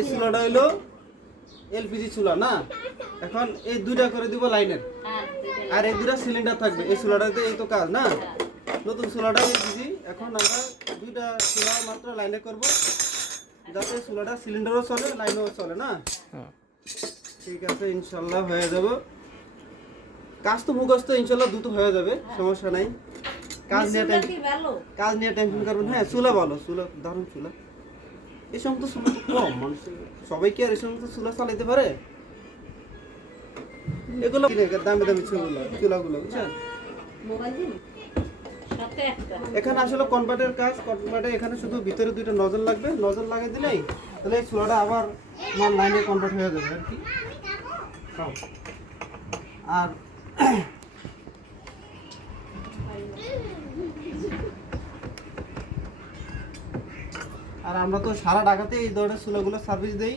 এই চুলাটা হইল এলপিজি চুলা না? এখন এই দুইটা করে দিব লাইনের। আর এই দুটা সিলিন্ডার থাকবে এই চুলাটাতে এই তো কাজ না? নতুন চুলাটা এলপিজি এখন আমরা দুইটা চুলা মাত্র লাইনে করব যাতে চুলাটা সিলিন্ডারও চলে লাইনও চলে না? হ্যাঁ। ঠিক আছে ইনশাল্লাহ হয়ে যাব। কাজ তো মুখস্থ ইনশাল্লাহ দ্রুত হয়ে যাবে সমস্যা নাই। কাজ নিয়ে টেনশন কাজ নিয়ে টেনশন করবেন হ্যাঁ চুলা ভালো চুলা দারুণ চুলা। এই সমস্ত চুলা তো কম মানুষ সবাই কি আর এই সমস্ত চুলা চালাইতে পারে? এগুলো দামি দামি চুলা চুলাগুলো বুঝছেন? এখানে আসলে কনভার্টের কাজ কনভার্টে এখানে শুধু ভিতরে দুইটা নজল লাগবে। নজল লাগিয়ে দিলেই তাহলে এই চুলাটা আবার আমার লাইনে কনভার্ট হয়ে যাবে আর কি। আর আর আমরা তো সারা ঢাকাতে এই ধরনের চুলাগুলো সার্ভিস দেই।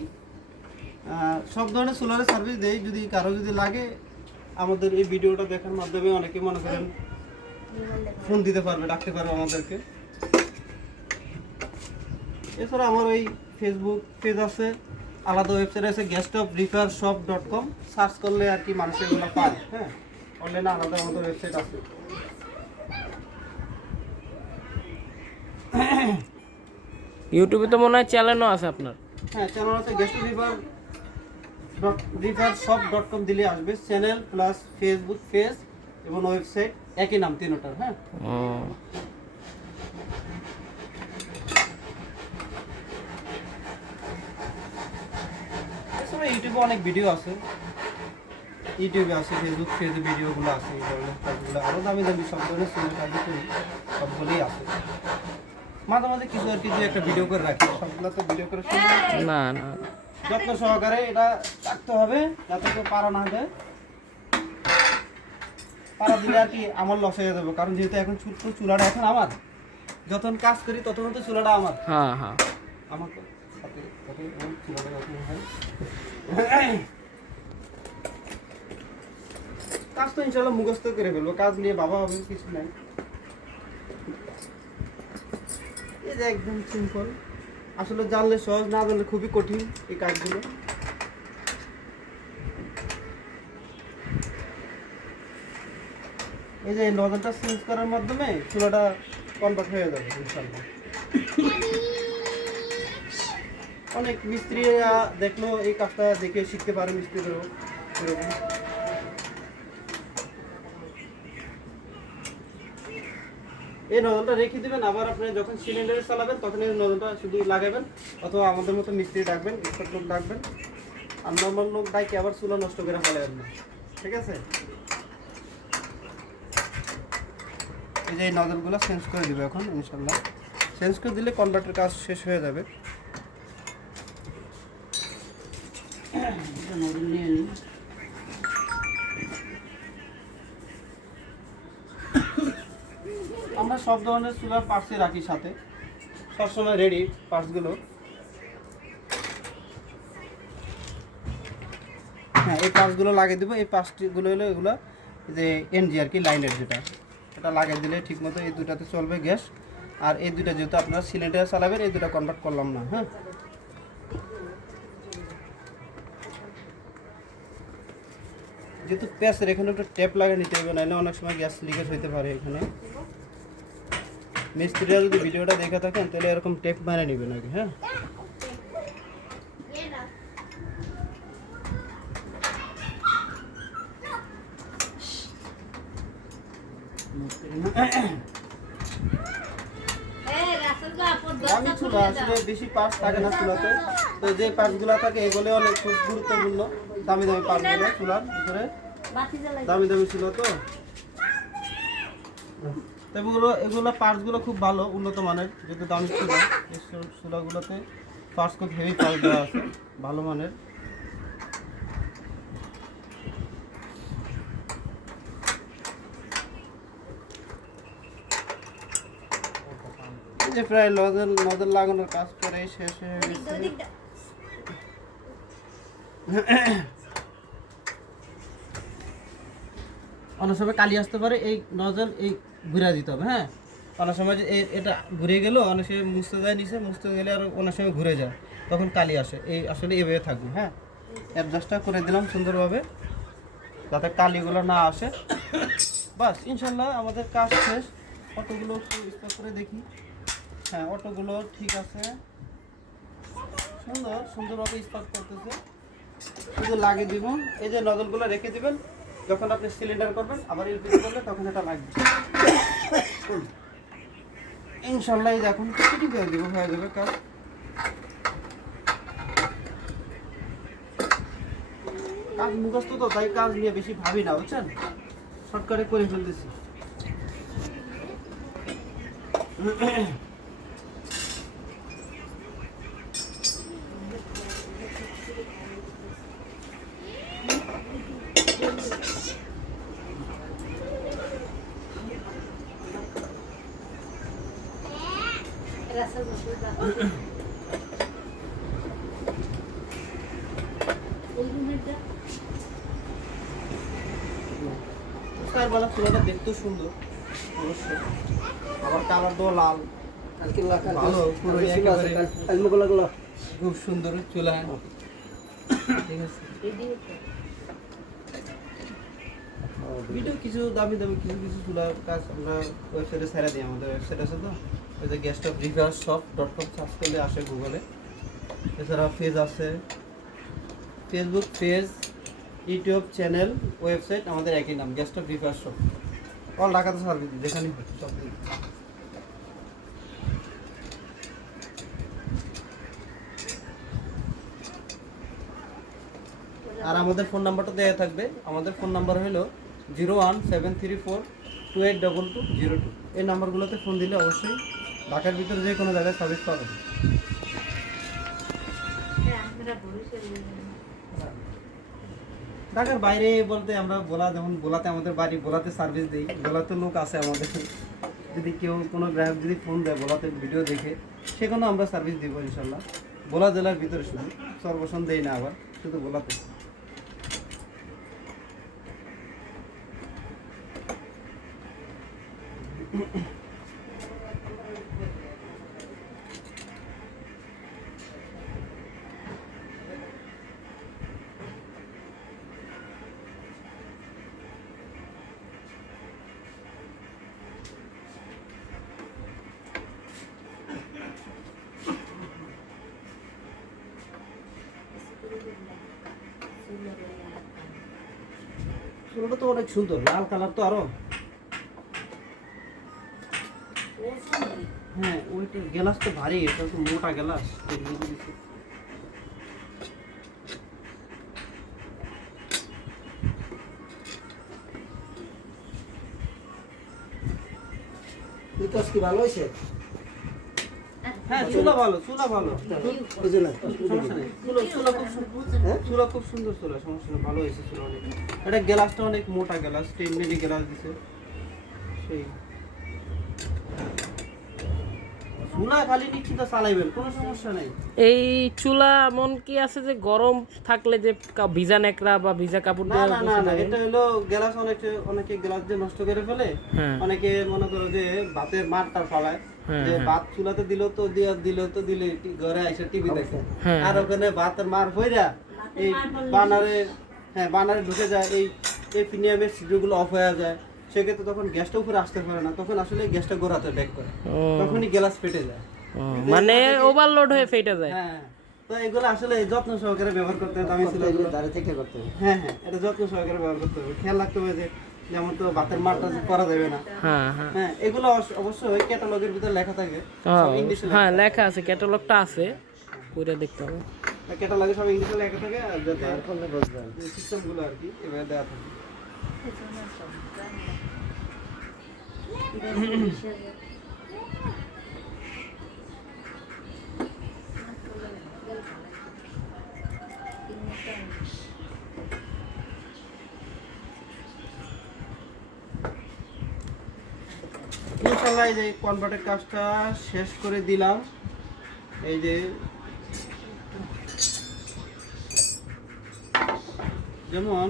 সব ধরনের সোলারের সার্ভিস দেই, যদি কারও যদি লাগে, আমাদের এই ভিডিওটা দেখার মাধ্যমে অনেকে মনে করেন ফোন দিতে পারবে, ডাকতে পারবে আমাদেরকে। এছাড়া আমার ওই ফেসবুক পেজ আছে, আলাদা ওয়েবসাইট আছে গেস্ট অফ রিফার শপ ডট কম সার্চ করলে আর কি মানুষ এগুলো পায় হ্যাঁ? অনলাইনে আলাদা আমাদের ওয়েবসাইট আছে। ইউটিউবে তো মনে হয় চ্যানেলও আছে আপনার। হ্যাঁ চ্যানেল আছে গেস্ট রিফার ডট রিফার শপ ডট কম দিলে আসবে। চ্যানেল প্লাস ফেসবুক পেজ এবং ওয়েবসাইট একই নাম তিনোটার হ্যাঁ? ইউটিউবে অনেক ভিডিও আছে। ইউটিউবে আছে ফেসবুক পেজে ভিডিওগুলো আছে এই ধরনের কাজগুলো। আরও দামি দামি সব ধরনের সিনেমা করি সবগুলোই আছে। মাঝে মাঝে কিছু আর কিছু একটা ভিডিও করে রাখি। সবগুলো তো ভিডিও করে না। না। যত্ন সহকারে এটা রাখতে হবে যাতে কেউ পারা না দেয়। পারা দিলে আর কি আমার লস হয়ে যাবে। কারণ যেহেতু এখন ছোট্ট চুলাটা এখন আমার। যখন কাজ করি তখন তো চুলাটা আমার। হ্যাঁ হ্যাঁ। আমার সাথে সাথে চুলাটা যখন হয় কাজ তো ইনশাল্লাহ মুখস্থ করে ফেলব। কাজ নিয়ে বাবা হবে কিছু নাই। একদম সিম্পল আসলে জানলে সহজ, না জানলে খুবই কঠিন এই কাজগুলো। এই যে নজলটা চেঞ্জ করার মাধ্যমে চুলাটা কনভার্ট হয়ে যাবে অনেক মিস্ত্রিরা দেখল এই কাজটা দেখে শিখতে পারে মিস্ত্রিদেরও, এরকম। এই নজলটা রেখে দিবেন, আবার আপনি যখন সিলিন্ডারে চালাবেন, তখন এই নজলটা শুধু লাগাবেন, অথবা আমাদের মতো মিস্ত্রি ডাকবেন এক্সপার্ট লোক ডাকবেন আর নর্মাল লোক ডাইকে আবার চুলা নষ্ট করে ফেলাবেন না, ঠিক আছে? এই যে এই নজলগুলো চেঞ্জ করে দিবে এখন ইনশাল্লাহ চেঞ্জ করে দিলে কনভার্টের কাজ শেষ হয়ে যাবে। নিয়ে নিই সব ধরনের চুলার পার্টসই রাখি সাথে। সবসময় রেডি পার্টসগুলো হ্যাঁ এই পার্টসগুলো লাগিয়ে দেবো। এই পার্টসগুলো হলো এগুলো যে এনজি আর কি লাইনের যেটা। এটা লাগিয়ে দিলে ঠিক মতো এই দুটাতে চলবে গ্যাস। আর এই দুটা যেহেতু আপনারা সিলিন্ডার চালাবেন, এই দুটা কনভার্ট করলাম না হ্যাঁ। যেহেতু প্যাসের এখানে একটু ট্যাপ লাগিয়ে নিতে হবে, নাহলে অনেক সময় গ্যাস লিকেজ হইতে পারে এখানে। মিস্ত্রিরা যদি ভিডিওটা দেখে থাকেন তাহলে এরকম টেপ মারে নেবেন আগে হ্যাঁ? চুলা আসলে বেশি পার্টস থাকে না চুলাতে। তো যে পার্টসগুলো থাকে এগুলো অনেক খুব গুরুত্বপূর্ণ দামি দামি চুলার ভিতরে। দামি দামি ছিল তো। তো এগুলো এগুলো পার্টসগুলো খুব ভালো উন্নত মানের যেহেতু দামি চুলা চুলাগুলোতে পার্টস খুব হেভি পার্টস দেওয়া আছে ভালো মানের। যে প্রায় নজল নজল লাগানোর কাজ প্রায় শেষ হয়ে গেছে। অনেক সময় কালি আসতে পারে এই নজল এই ঘুরে দিতে হবে হ্যাঁ? অনেক সময় যে এটা ঘুরে গেল, অনেক সময় মুছতে যায় নিচে, মুছতে গেলে আর অনেক সময় ঘুরে যায়। তখন কালি আসে। এই আসলে এভাবে থাকবে হ্যাঁ? অ্যাডজাস্টটা করে দিলাম সুন্দরভাবে, যাতে কালিগুলো না আসে। বাস, ইনশাল্লাহ আমাদের কাজ শেষ। অটোগুলো একটু করে দেখি। হ্যাঁ অটোগুলো ঠিক আছে। সুন্দর, সুন্দরভাবে স্পার্ক করতেছে। শুধু লাগিয়ে দিব। এই যে নজলগুলো রেখে দিবেন, যখন আপনি সিলিন্ডার করবেন, আবার এলপিজি করলে তখন এটা লাগবে। ইনশাল্লাহ এখন কেটে করে দিব, হয়ে যাবে কাজ। কাজ মুখস্থ তো, তাই কাজ নিয়ে বেশি ভাবি না, বুঝছেন? শর্টকাটে করে ফেলতেছি। দেখতেও সুন্দর অবশ্যই। আবার লাল। খুব সুন্দর চুলা ঠিক আছে। ভিডিও কিছু দামি দামি কিছু কিছু চুলার কাজ আমরা ওয়েবসাইটে ছেড়ে দিই আমাদের ওয়েবসাইট আছে তো? ওই যে guest of river shop dot com search করলে আসে গুগলে এছাড়া পেজ আছে। Facebook page YouTube channel website আমাদের একই নাম guest of river shop all ঢাকাতে সার্ভিস হোক সব আর আমাদের ফোন নাম্বারটা দেওয়া থাকবে। আমাদের ফোন নাম্বার হলো zero one seven three four two eight double two zero two এই নাম্বারগুলোতে ফোন দিলে অবশ্যই ঢাকার ভিতরে যে কোনো জায়গায় সার্ভিস পাবেন হ্যাঁ আমরা বরিশালে ঢাকার বাইরে বলতে আমরা বোলা যেমন বোলাতে আমাদের বাড়ি বোলাতে সার্ভিস দিই। বোলাতে লোক আছে আমাদের। যদি কেউ কোনো গ্রাহক যদি ফোন দেয় বোলাতে ভিডিও দেখে সেখানেও আমরা সার্ভিস দিব ইনশাল্লাহ। বোলা জেলার ভিতরে শুধু। সর্বসন দেই না আবার শুধু বোলাতে চুলটা তো অনেক সুন্দর, লাল কালার তো আরও। হ্যাঁ ওইটা গ্লাস তো ভারী, এটা তো মোটা গ্লাস বিকাশ কি ভালো হয়েছে? হ্যাঁ চুলা ভালো চুলা ভালো। বুঝে না সমস্যা নেই। চুলা চুলা খুব সুন্দর হ্যাঁ? চুলা খুব সুন্দর চুলা সমস্যা নেই ভালো হয়েছে চুলা অনেক। এটা গ্লাসটা অনেক মোটা গ্লাস টেমনেটি গ্লাস দিছে সেই। চুলা খালি নিশ্চিত চালাইবেন কোনো সমস্যা নেই। এই চুলা এমন কি আছে যে গরম থাকলে যে ভিজা নেকড়া বা ভিজা কাপড় না দিয়ে না না এটা হলো গ্লাস অনেকে অনেকে গ্লাস দিয়ে নষ্ট করে ফেলে হ্যাঁ। অনেকে মনে করো যে ভাতের মারটা ফলায়। যে হ্যাঁ। ভাত চুলাতে দিল তো দিয়া দিল তো দিলে ঘরে এসে টিভি দেখে। হ্যাঁ, আর ওখানে ভাতের মার হইরা এই বানারে হ্যাঁ বানারে ঢুকে যায় এই এই প্রিমিয়ামের সিটগুলো অফ হয়ে যায়। সেক্ষেত্রে তখন গ্যাসটা উপরে আসতে পারে না। তখন আসলে গ্যাসটা গোড়াতে ব্যাক করে। তখনই গ্যাস ফেটে যায়। মানে ওভারলোড হয়ে ফেটে যায়। হ্যাঁ তো এগুলো আসলে যত্ন সহকারে ব্যবহার করতে হবে ছিল এগুলো দাঁড়িয়ে থেকে করতে হবে। হ্যাঁ হ্যাঁ। এটা যত্ন সহকারে ব্যবহার করতে হবে। খেয়াল রাখতে হবে যে যেমন তো বাতের মারটা করা যাবে না। হ্যাঁ হ্যাঁ। হ্যাঁ এগুলো অবশ্য- অবশ্যই ক্যাটালগের ভিতরে লেখা থাকে। ইংলিশে হ্যাঁ লেখা আছে ক্যাটালগটা আছে পুরো দেখতে হবে। ক্যাটালগে সব ইংলিশে লেখা থাকে আর যাতে সিস্টেমগুলো আর কি এভাবে দেওয়া থাকে। ইনশাল্লাহ এই যে কনভার্টের কাজটা শেষ করে দিলাম। এই যে যেমন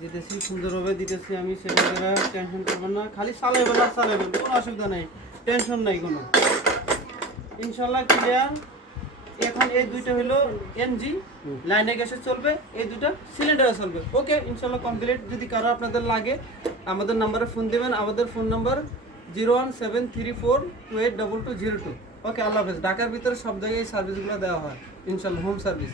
দিতেছি দিতেছি আমি, সেটা টেনশন করবেন না। খালি চালাইবেন আর কোনো অসুবিধা নাই টেনশন নাই কোনো। ইনশাল্লাহ ক্লিয়ার এখন এই দুইটা হলো এনজি লাইনে গ্যাসে চলবে, এই দুটো সিলিন্ডারে চলবে। ওকে ইনশাল্লাহ কমপ্লিট যদি কারও আপনাদের লাগে, আমাদের নাম্বারে ফোন দেবেন, আমাদের phone number zero one seven three four two eight double two zero two okay আল্লাহ হাফেজ। ঢাকার ভিতরে সব জায়গায় এই সার্ভিসগুলো দেওয়া হয় ইনশাল্লাহ হোম সার্ভিস